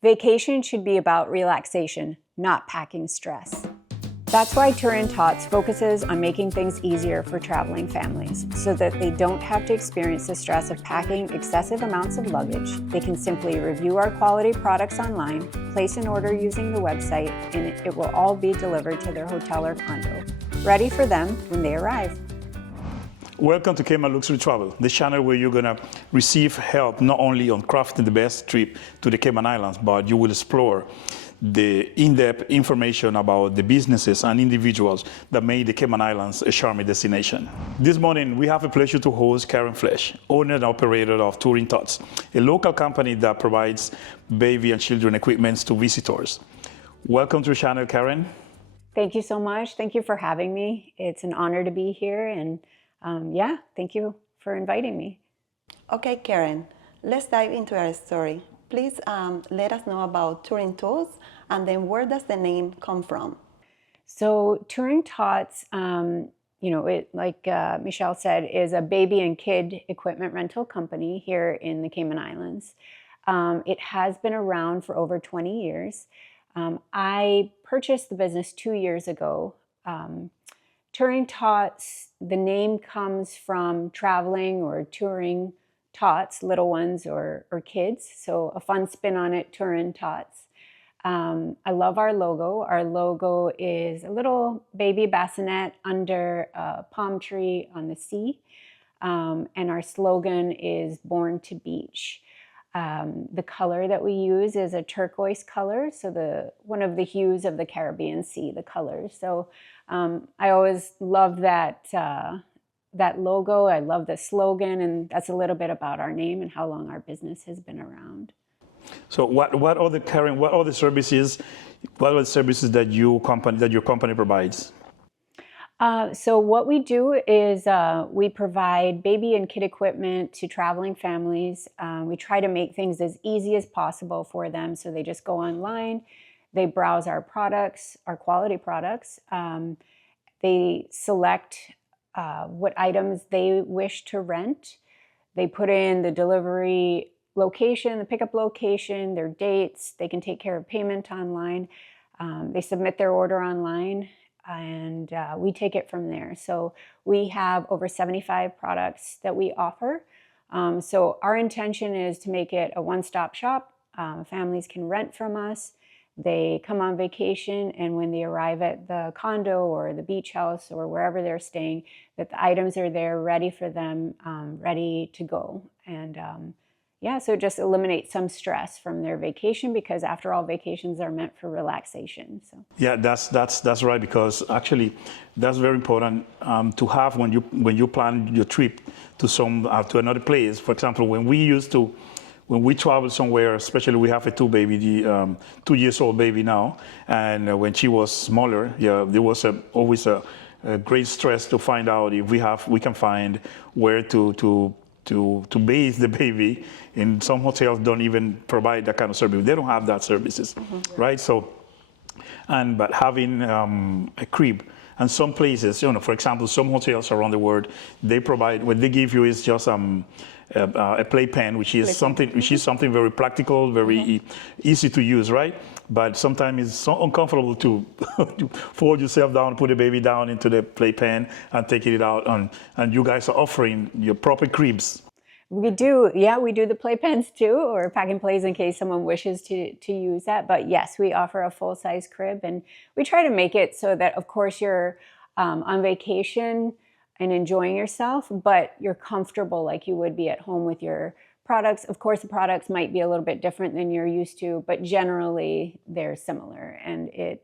Vacation should be about relaxation, not packing stress. That's why Turin Tots focuses on making things easier for traveling families so that they don't have to experience the stress of packing excessive amounts of luggage. They can simply review our quality products online, place an order using the website, and it will all be delivered to their hotel or condo, ready for them when they arrive. Welcome to Cayman Luxury Travel, the channel where you're going to receive help not only on crafting the best trip to the Cayman Islands, but you will explore the in-depth information about the businesses and individuals that made the Cayman Islands a charming destination. This morning, we have a pleasure to host Karen Flesh, owner and operator of Turin Tots, a local company that provides baby and children equipment to visitors. Welcome to the channel, Karen. Thank you so much. Thank you for having me. It's an honor to be here, and yeah, thank you for inviting me. Okay, Karen, let's dive into our story. Please let us know about Turin Tots, and then where does the name come from? So Turin Tots, like Michelle said, is a baby and kid equipment rental company here in the Cayman Islands. It has been around for over 20 years. I purchased the business 2 years ago. Turin Tots, the name comes from traveling or touring tots, little ones or kids. So a fun spin on it, Turin Tots. I love our logo. Our logo is a little baby bassinet under a palm tree on the sea. And our slogan is Born to Beach. The color that we use is a turquoise color, so one of the hues of the Caribbean Sea, the colors. So I always love that logo. I love the slogan, and that's a little bit about our name and how long our business has been around. So what are the services that your company provides? So what we do is we provide baby and kid equipment to traveling families. We try to make things as easy as possible for them. So they just go online, they browse our products, our quality products. They select what items they wish to rent. They put in the delivery location, the pickup location, their dates. They can take care of payment online. They submit their order online, and we take it from there. So we have over 75 products that we offer. So our intention is to make it a one-stop shop. Families can rent from us. They come on vacation, and when they arrive at the condo or the beach house or wherever they're staying, that the items are there ready for them, ready to go. And yeah, so it just eliminates some stress from their vacation, because after all, vacations are meant for relaxation. So Yeah, that's right, because actually that's very important to have when you plan your trip to another place. For example, when we travel somewhere, especially we have a 2-year-old baby now, and when she was smaller, yeah, there was always a great stress to find out if we can find where to bathe the baby. And some hotels don't even provide that kind of service. They don't have that services, right? So, but having a crib. And some places, for example, some hotels around the world, they provide, what they give you is just a playpen, which is something very practical, very easy to use, right? But sometimes it's so uncomfortable to fold yourself down, put the baby down into the playpen and take it out. And you guys are offering your proper cribs. we do, yeah, we do the playpens too, or pack and plays in case someone wishes to use that. But yes, we offer a full-size crib, and we try to make it so that, of course, you're on vacation and enjoying yourself, but you're comfortable like you would be at home with your products. Of course, the products might be a little bit different than you're used to, but generally they're similar, and it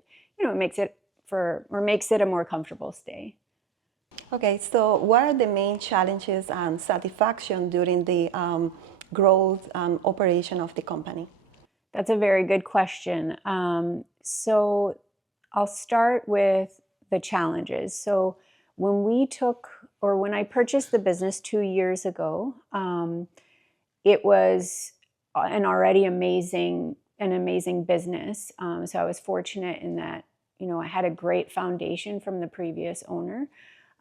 makes it a more comfortable stay. Okay, so what are the main challenges and satisfaction during the growth operation of the company? That's a very good question. So I'll start with the challenges. So when I purchased the business 2 years ago, it was an already amazing business. So I was fortunate in that, I had a great foundation from the previous owner.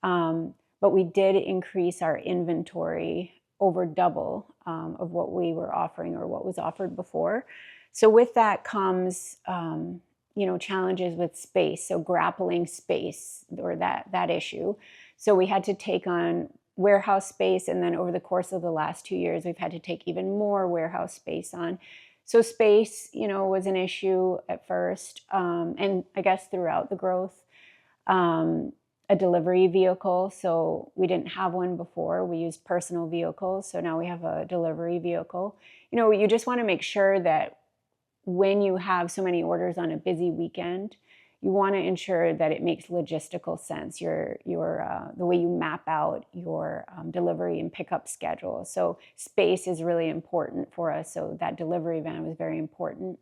But we did increase our inventory over double of what we were offering or what was offered before. So with that comes, challenges with space. So grappling space, or that issue. So we had to take on warehouse space, and then over the course of the last 2 years, we've had to take even more warehouse space on. So space, was an issue at first, and I guess throughout the growth. A delivery vehicle. So we didn't have one before. We used personal vehicles. So now we have a delivery vehicle. You just want to make sure that when you have so many orders on a busy weekend, you want to ensure that it makes logistical sense, the way you map out your delivery and pickup schedule. So space is really important for us. So that delivery van was very important.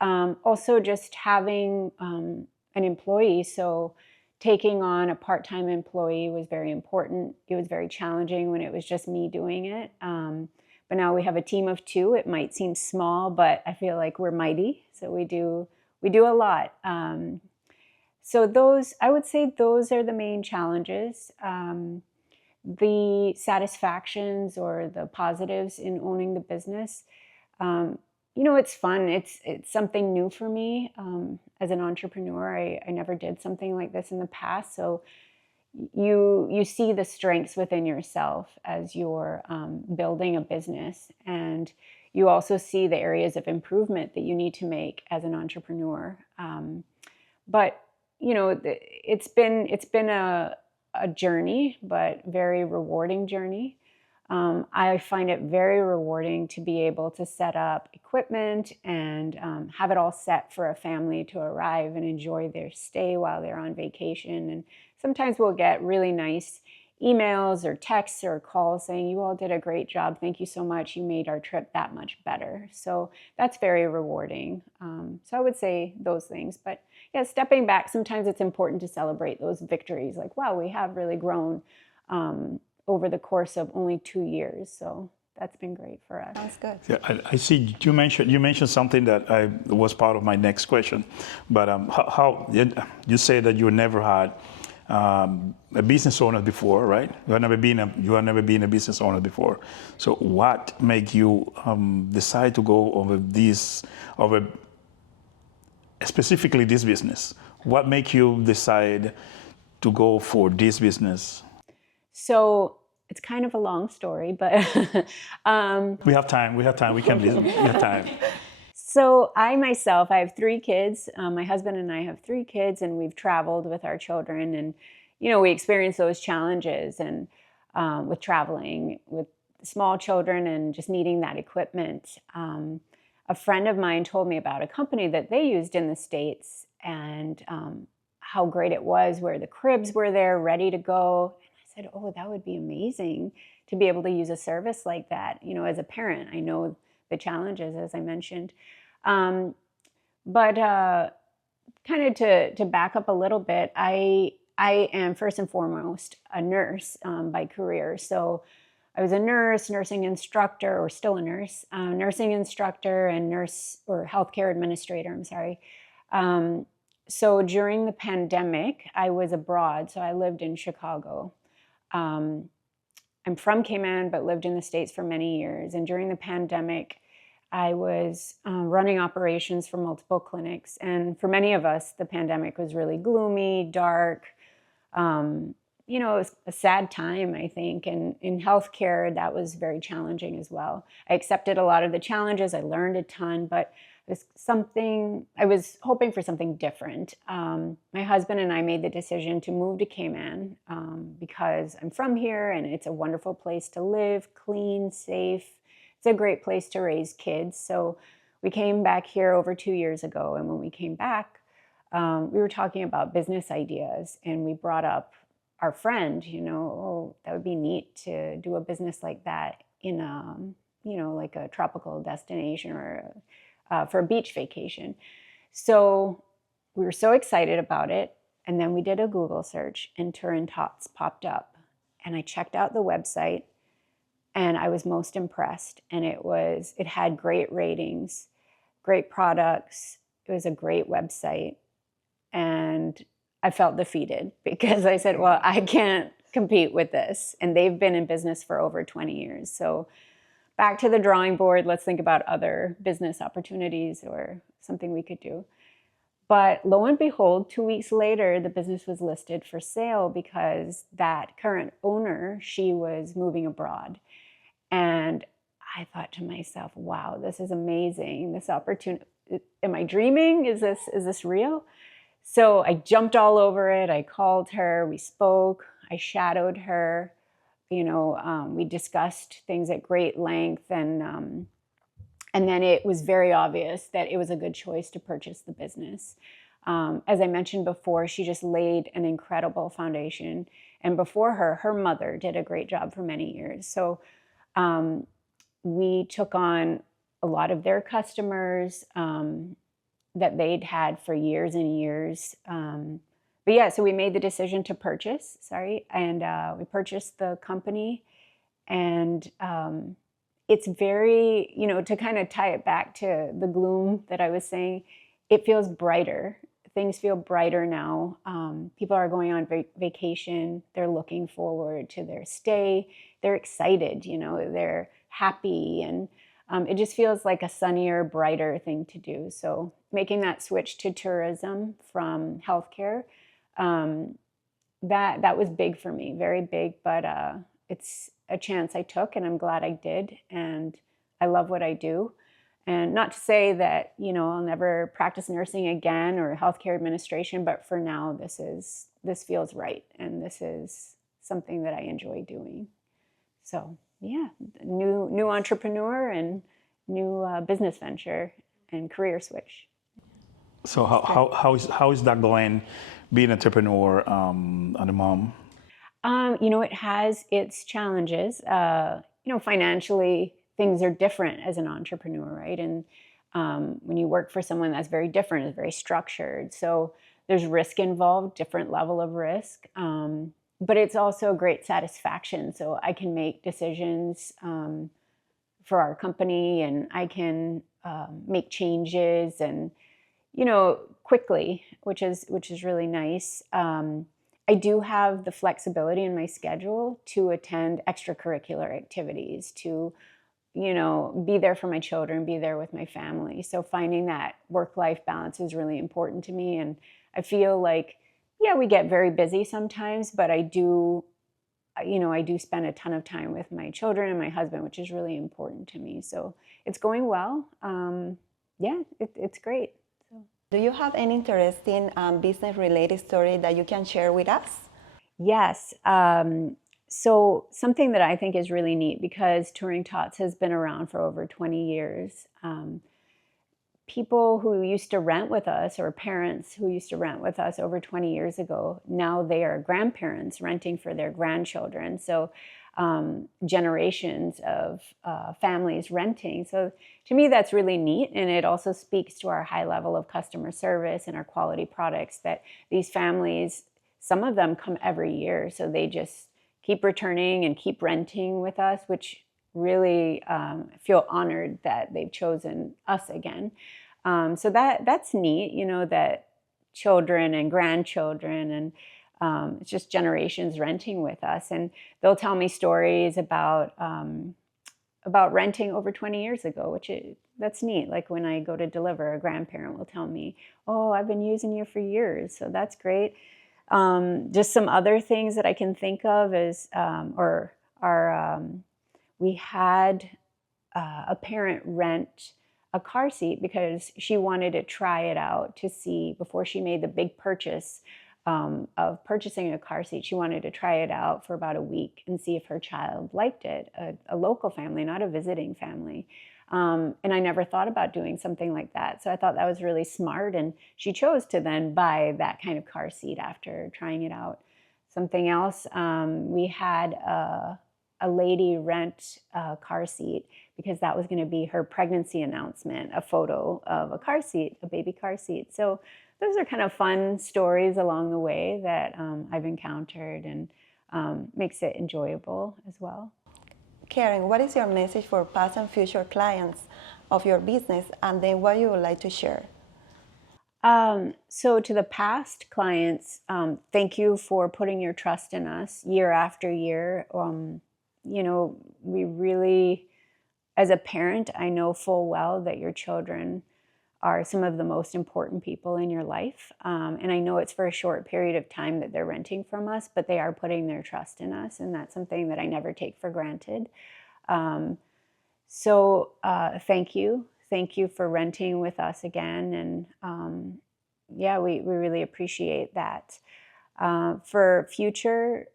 Also, just having an employee. So taking on a part-time employee was very important. It was very challenging when it was just me doing it. But now we have a team of 2. It might seem small, but I feel like we're mighty. So we do a lot. So I would say those are the main challenges. The satisfactions or the positives in owning the business. It's fun. It's something new for me. As an entrepreneur, I never did something like this in the past. So you see the strengths within yourself as you're building a business, and you also see the areas of improvement that you need to make as an entrepreneur. But it's been a journey, but very rewarding journey. I find it very rewarding to be able to set up equipment and have it all set for a family to arrive and enjoy their stay while they're on vacation. And sometimes we'll get really nice emails or texts or calls saying, "You all did a great job. Thank you so much. You made our trip that much better." So that's very rewarding. So I would say those things. But yeah, stepping back, sometimes it's important to celebrate those victories. Like, wow, we have really grown over the course of only 2 years. So that's been great for us. Sounds good. Yeah, I see. You mentioned something that was part of my next question, but how you say that you never had a business owner before, right? You have never been a business owner before. So what made you decide to go over specifically this business? What made you decide to go for this business? So it's kind of a long story, but we have time. We can listen. We have time. So I have 3 kids. My husband and I have 3 kids, and we've traveled with our children, and we experience those challenges and with traveling with small children and just needing that equipment. A friend of mine told me about a company that they used in the States, and how great it was, where the cribs were there ready to go. Said, "Oh, that would be amazing to be able to use a service like that." As a parent, I know the challenges, as I mentioned. But kind of to back up a little bit, I am first and foremost a nurse by career. So I was a nurse, nursing instructor, or still a nurse, nursing instructor, and nurse or healthcare administrator. I'm sorry. So during the pandemic, I was abroad. So I lived in Chicago. I'm from Cayman, but lived in the States for many years. And during the pandemic, I was running operations for multiple clinics. And for many of us, the pandemic was really gloomy, dark. It was a sad time, I think. And in healthcare, that was very challenging as well. I accepted a lot of the challenges. I learned a ton, but I was hoping for something different. My husband and I made the decision to move to Cayman because I'm from here, and it's a wonderful place to live, clean, safe. It's a great place to raise kids. So we came back here over 2 years ago, and when we came back, we were talking about business ideas, and we brought up our friend, "Oh, that would be neat to do a business like that in like a tropical destination or for a beach vacation." So we were so excited about it. And then we did a Google search, and Turin Tots popped up. And I checked out the website, and I was most impressed. And it had great ratings, great products. It was a great website. And I felt defeated because I said, well, I can't compete with this. And they've been in business for over 20 years. So back to the drawing board. Let's think about other business opportunities or something we could do. But lo and behold, 2 weeks later, the business was listed for sale because that current owner, she was moving abroad. And I thought to myself, wow, this is amazing. This opportunity, am I dreaming? Is this real? So I jumped all over it. I called her, we spoke, I shadowed her. We discussed things at great length, and then it was very obvious that it was a good choice to purchase the business. As I mentioned before, she just laid an incredible foundation, and before her mother did a great job for many years. So we took on a lot of their customers that they'd had for years and years. But yeah, so we made the decision to purchase, and we purchased the company. And it's very, to kind of tie it back to the gloom that I was saying, it feels brighter. Things feel brighter now. People are going on vacation. They're looking forward to their stay. They're excited, they're happy. And it just feels like a sunnier, brighter thing to do. So making that switch to tourism from healthcare, that was big for me, very big, but it's a chance I took, and I'm glad I did, and I love what I do. And not to say that, I'll never practice nursing again or healthcare administration, but for now, this feels right, and this is something that I enjoy doing. So yeah, new entrepreneur and new business venture and career switch. So how is that going, being an entrepreneur and a mom? It has its challenges. Financially, things are different as an entrepreneur, right? And when you work for someone that's very different, it's very structured. So there's risk involved, different level of risk. But it's also great satisfaction. So I can make decisions for our company, and I can make changes and, quickly, which is really nice. I do have the flexibility in my schedule to attend extracurricular activities, to, be there for my children, be there with my family. So finding that work-life balance is really important to me. And I feel like, yeah, we get very busy sometimes, but I do spend a ton of time with my children and my husband, which is really important to me. So it's going well. It's great. Do you have any interesting business-related story that you can share with us? Yes. So something that I think is really neat, because Touring Tots has been around for over 20 years. People who used to rent with us, or parents who used to rent with us over 20 years ago, now they are grandparents renting for their grandchildren. So generations of families renting. So to me, that's really neat. And it also speaks to our high level of customer service and our quality products, that these families, some of them come every year. So they just keep returning and keep renting with us, which really feel honored that they've chosen us again. So that's neat, that children and grandchildren and it's just generations renting with us. And they'll tell me stories about renting over 20 years ago, that's neat. Like when I go to deliver, a grandparent will tell me, oh, I've been using you for years. So that's great. Just some other things that I can think of is, we had a parent rent a car seat because she wanted to try it out to see, before she made the big purchase of purchasing a car seat, she wanted to try it out for about a week and see if her child liked it, a local family, not a visiting family. And I never thought about doing something like that. So I thought that was really smart. And she chose to then buy that kind of car seat after trying it out. Something else, we had a lady rent a car seat because that was going to be her pregnancy announcement, a photo of a car seat, a baby car seat. So those are kind of fun stories along the way that I've encountered, and makes it enjoyable as well. Karen, what is your message for past and future clients of your business, and then what you would like to share? So to the past clients, thank you for putting your trust in us year after year. We really as a parent, I know full well that your children are some of the most important people in your life. And I know it's for a short period of time that they're renting from us, but they are putting their trust in us. And that's something that I never take for granted. So thank you. Thank you for renting with us again. And yeah, we really appreciate that. For future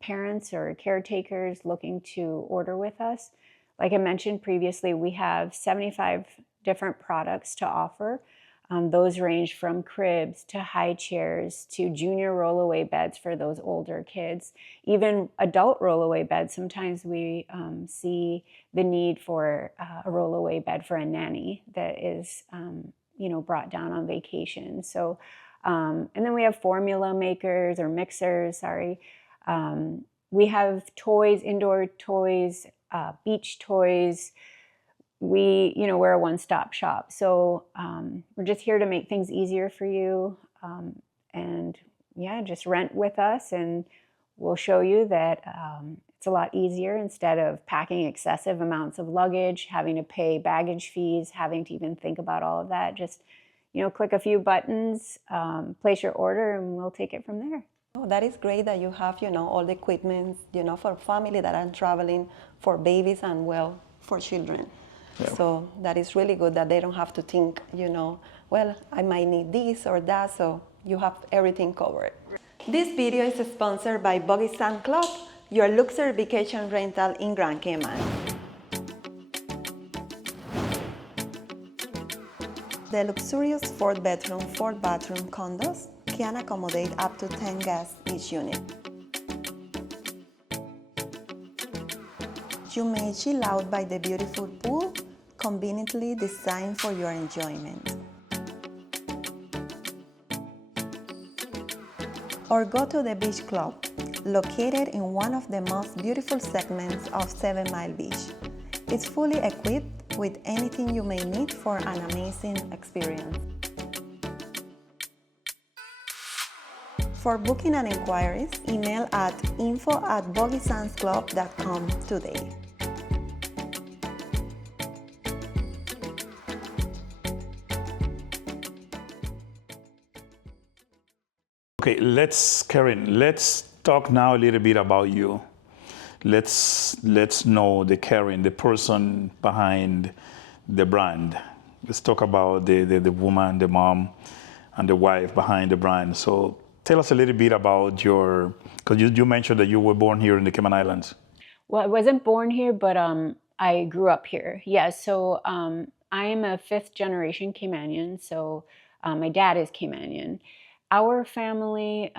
parents or caretakers looking to order with us, like I mentioned previously, we have 75 different products to offer. Those range from cribs to high chairs to junior rollaway beds for those older kids, even adult rollaway beds. Sometimes we see the need for a rollaway bed for a nanny that is, brought down on vacation. So, and then we have formula makers or mixers, sorry. We have toys, indoor toys, beach toys. We're a one-stop shop. So we're just here to make things easier for you. And yeah, just rent with us and we'll show you that it's a lot easier instead of packing excessive amounts of luggage, having to pay baggage fees, having to even think about all of that. Just, click a few buttons, place your order, and we'll take it from there. Oh, that is great that you have, all the equipment, for family that are traveling, for babies and, well, for children. Yeah. So that is really good that they don't have to think, well, I might need this or that, so you have everything covered. This video is sponsored by Buggy Sand Club, your luxury vacation rental in Grand Cayman. The luxurious 4-bedroom, 4-bathroom condos can accommodate up to 10 guests each unit. You may chill out by the beautiful pool, conveniently designed for your enjoyment. Or go to the beach club, located in one of the most beautiful segments of 7 Mile Beach. It's fully equipped with anything you may need for an amazing experience. For booking and inquiries, email at info@buggysandsclub.com today. Okay, Karen, let's talk now a little bit about you. Let's know the Karen, the person behind the brand. Let's talk about the woman, the mom, and the wife behind the brand. So tell us a little bit about because you mentioned that you were born here in the Cayman Islands. Well, I wasn't born here, but I grew up here. Yeah, so I am a 5th-generation Caymanian, so my dad is Caymanian. Our family,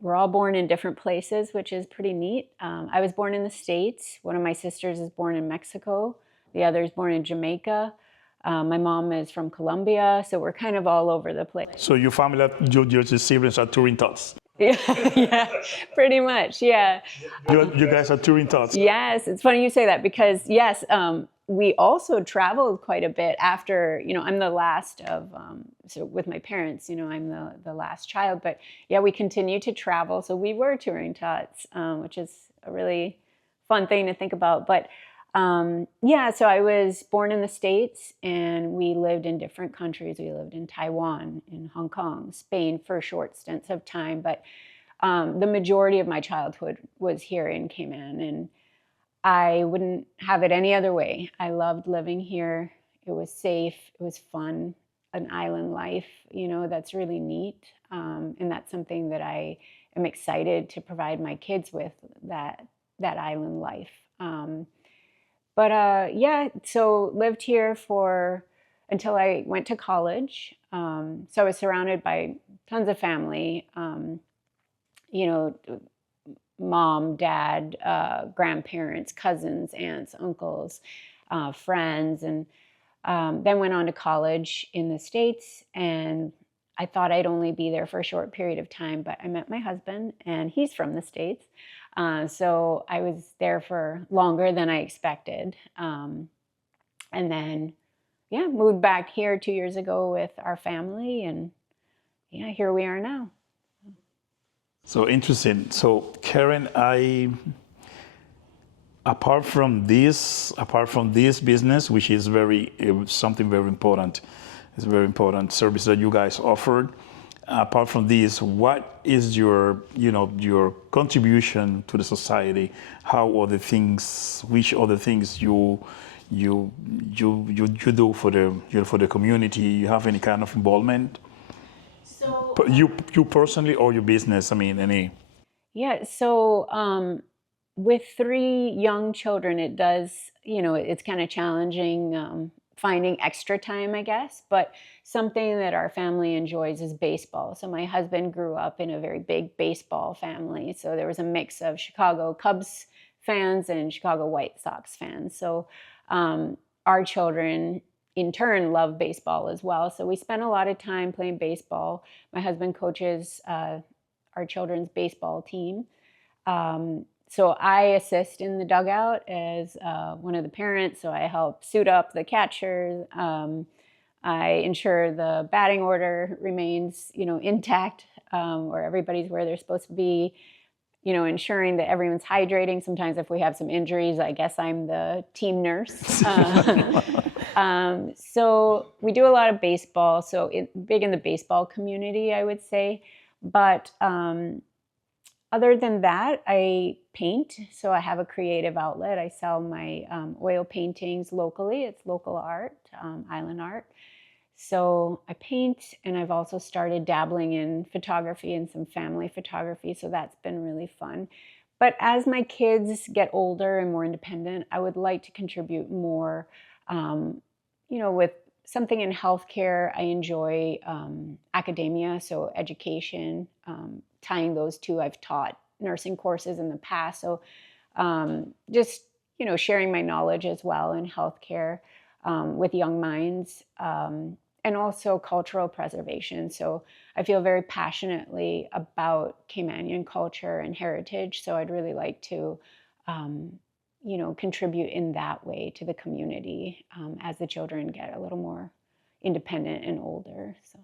we're all born in different places, which is pretty neat. I was born in the States. One of my sisters is born in Mexico. The other is born in Jamaica. My mom is from Colombia, so we're kind of all over the place. So your family, your siblings are touring tots? Yeah, pretty much, yeah. You guys are touring tots? Yes, it's funny you say that because, yes, we also traveled quite a bit after, I'm the last of, so with my parents, I'm the last child, but yeah, we continue to travel. So we were touring tots, which is a really fun thing to think about. But yeah, so I was born in the States and we lived in different countries. We lived in Taiwan, in Hong Kong, Spain for short stints of time. But the majority of my childhood was here in Cayman, and I wouldn't have it any other way. I loved living here. It was safe. It was fun. An island life, that's really neat. And that's something that I am excited to provide my kids with, that island life. Yeah, so lived here until I went to college. So I was surrounded by tons of family, mom, dad, grandparents, cousins, aunts, uncles, friends, and then went on to college in the States. And I thought I'd only be there for a short period of time, but I met my husband, and he's from the States. So I was there for longer than I expected. And then, yeah, moved back here 2 years ago with our family, and yeah, here we are now. So interesting. So Karen, apart from this business, which is something very important, it's a very important service that you guys offered. Apart from this, what is your contribution to the society? Which other things you do for the community? You have any kind of involvement? So You personally or your business? I mean, any? yeah, so with three young children, it does, it's kind of challenging finding extra time, I guess. But something that our family enjoys is baseball. So my husband grew up in a very big baseball family. So there was a mix of Chicago Cubs fans and Chicago White Sox fans. So our children, in turn, love baseball as well. So we spend a lot of time playing baseball. My husband coaches our children's baseball team. So I assist in the dugout as one of the parents. So I help suit up the catchers. I ensure the batting order remains, intact, or everybody's where they're supposed to be. Ensuring that everyone's hydrating. Sometimes if we have some injuries, I guess I'm the team nurse. So we do a lot of baseball. So big in the baseball community, I would say. But other than that, I paint. So I have a creative outlet. I sell my oil paintings locally. It's local art, island art. So I paint, and I've also started dabbling in photography and some family photography. So that's been really fun. But as my kids get older and more independent, I would like to contribute more, with something in healthcare. I enjoy academia, so education, tying those two. I've taught nursing courses in the past. So just, sharing my knowledge as well in healthcare with young minds, and also cultural preservation. So I feel very passionately about Caymanian culture and heritage. So I'd really like to, contribute in that way to the community as the children get a little more independent and older. So.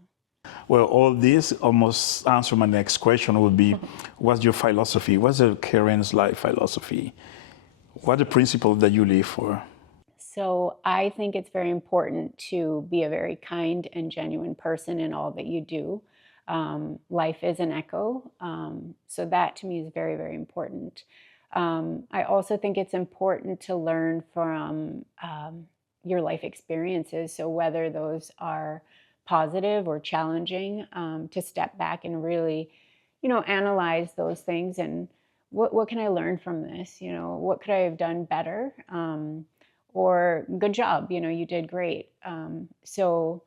Well, all this almost answer my next question would be, what's your philosophy? What's the Karen's life philosophy? What are the principles that you live for? So I think it's very important to be a very kind and genuine person in all that you do. Life is an echo. So that to me is very, very important. I also think it's important to learn from your life experiences. So whether those are positive or challenging, to step back and really, analyze those things and what can I learn from this? What could I have done better? Or good job, you did great. So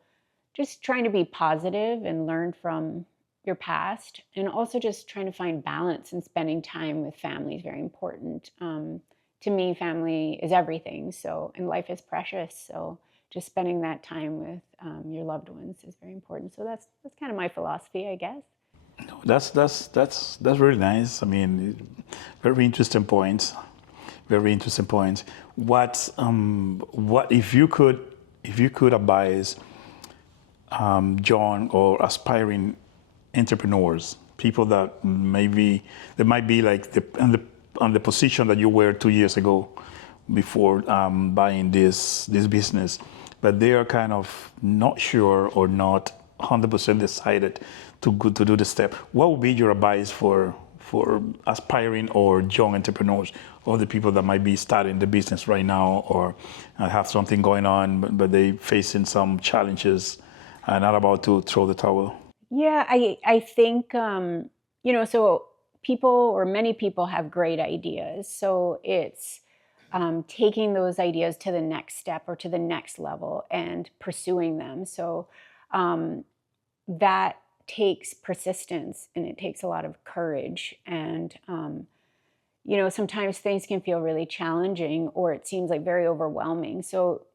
just trying to be positive and learn from your past, and also just trying to find balance and spending time with family is very important. To me, family is everything. So, and life is precious. So just spending that time with your loved ones is very important. So that's kind of my philosophy, I guess. That's really nice. I mean, very interesting points. Very interesting points. What if you could advise young or aspiring entrepreneurs, people that might be like on the position that you were 2 years ago before buying this business, but they are kind of not sure or not 100% decided to do the step. What would be your advice for aspiring or young entrepreneurs, or the people that might be starting the business right now, or have something going on, but they facing some challenges and not about to throw the towel? Yeah, I think, so people, or many people, have great ideas. So it's taking those ideas to the next step or to the next level and pursuing them. So that takes persistence, and it takes a lot of courage. And, sometimes things can feel really challenging, or it seems like very overwhelming. So,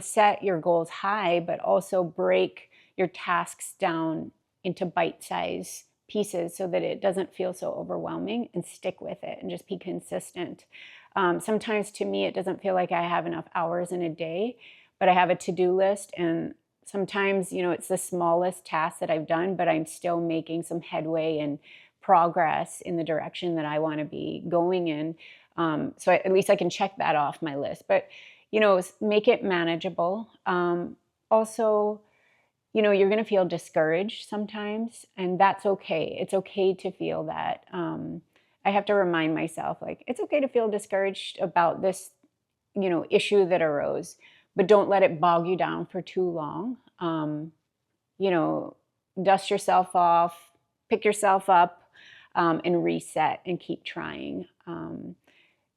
set your goals high, but also break your tasks down into bite-sized pieces so that it doesn't feel so overwhelming, and stick with it and just be consistent. Sometimes to me, it doesn't feel like I have enough hours in a day, but I have a to-do list, and sometimes, it's the smallest task that I've done, but I'm still making some headway and progress in the direction that I want to be going in. So at least I can check that off my list. But, you know, make it manageable. Also, you know, you're going to feel discouraged sometimes, and that's okay. It's okay to feel that. I have to remind myself, like, it's okay to feel discouraged about this, you know, issue that arose, but don't let it bog you down for too long. You know, dust yourself off, pick yourself up, and reset and keep trying.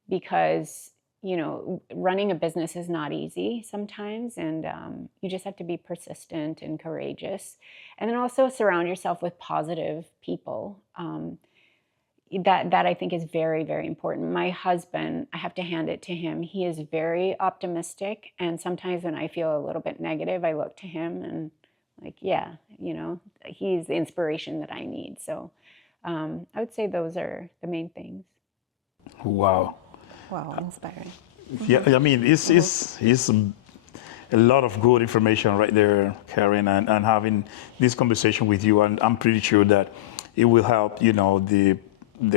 Because, you know, running a business is not easy sometimes, and you just have to be persistent and courageous. And then also surround yourself with positive people. That I think is very, very important. My husband, I have to hand it to him. He is very optimistic, and sometimes when I feel a little bit negative, I look to him and like, yeah, you know, he's the inspiration that I need. So I would say those are the main things. Wow. Wow, inspiring. Yeah, I mean, it's a lot of good information right there, Karen, and having this conversation with you, and I'm pretty sure that it will help, you know, the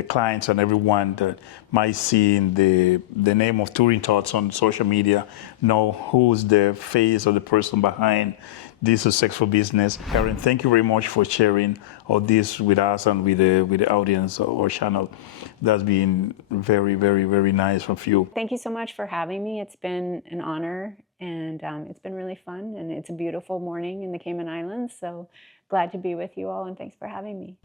clients and everyone that might see in the name of Touring Thoughts on social media, know who's the face or the person behind this successful business. Karen, thank you very much for sharing all this with us and with the audience of our channel. That's been very, very, very nice of you. Thank you so much for having me. It's been an honor, and it's been really fun, and it's a beautiful morning in the Cayman Islands. So glad to be with you all, and thanks for having me.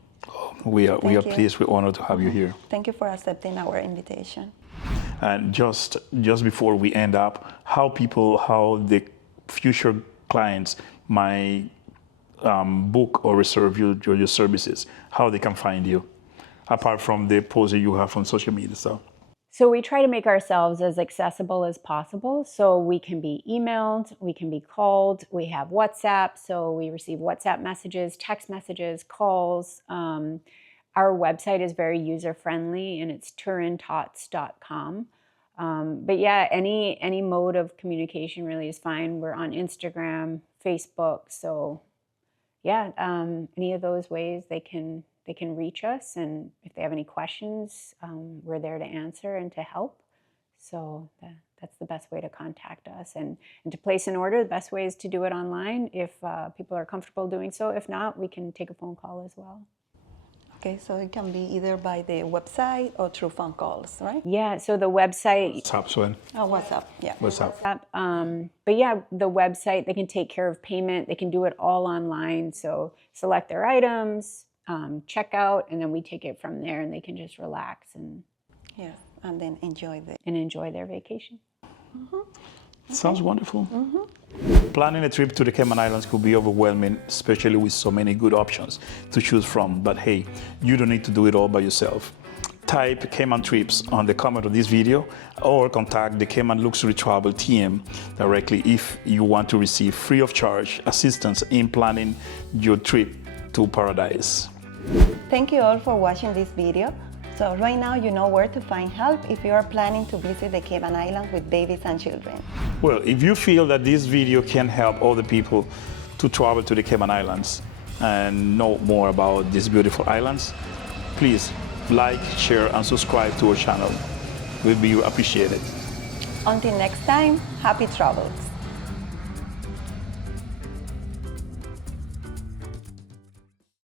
We are pleased, we're honored to have you here. Thank you for accepting our invitation. And just before we end up, how the future clients might book or reserve your services, how they can find you, apart from the posts that you have on social media stuff. So we try to make ourselves as accessible as possible. So we can be emailed, we can be called, we have WhatsApp. So we receive WhatsApp messages, text messages, calls. Our website is very user-friendly, and it's tourintots.com. But yeah, any mode of communication really is fine. We're on Instagram, Facebook. So yeah, any of those ways they can reach us, and if they have any questions, we're there to answer and to help. So that's the best way to contact us. And to place an order, the best way is to do it online if people are comfortable doing so. If not, we can take a phone call as well. Okay, so it can be either by the website or through phone calls, right? Yeah, so the website. WhatsApp, Swen. Oh, WhatsApp, yeah. WhatsApp. But yeah, the website, they can take care of payment. They can do it all online. So select their items, check out, and then we take it from there, and they can just relax and then enjoy their vacation. Sounds wonderful. Planning a trip to the Cayman Islands could be overwhelming, especially with so many good options to choose from. But hey, you don't need to do it all by yourself. Type Cayman Trips on the comment of this video, or contact the Cayman Luxury Travel team directly if you want to receive free of charge assistance in planning your trip to paradise. Thank you all for watching this video. So right now you know where to find help if you are planning to visit the Cayman Islands with babies and children. Well, if you feel that this video can help other people to travel to the Cayman Islands and know more about these beautiful islands, please like, share, and subscribe to our channel. We'll be appreciated. Until next time, happy travels.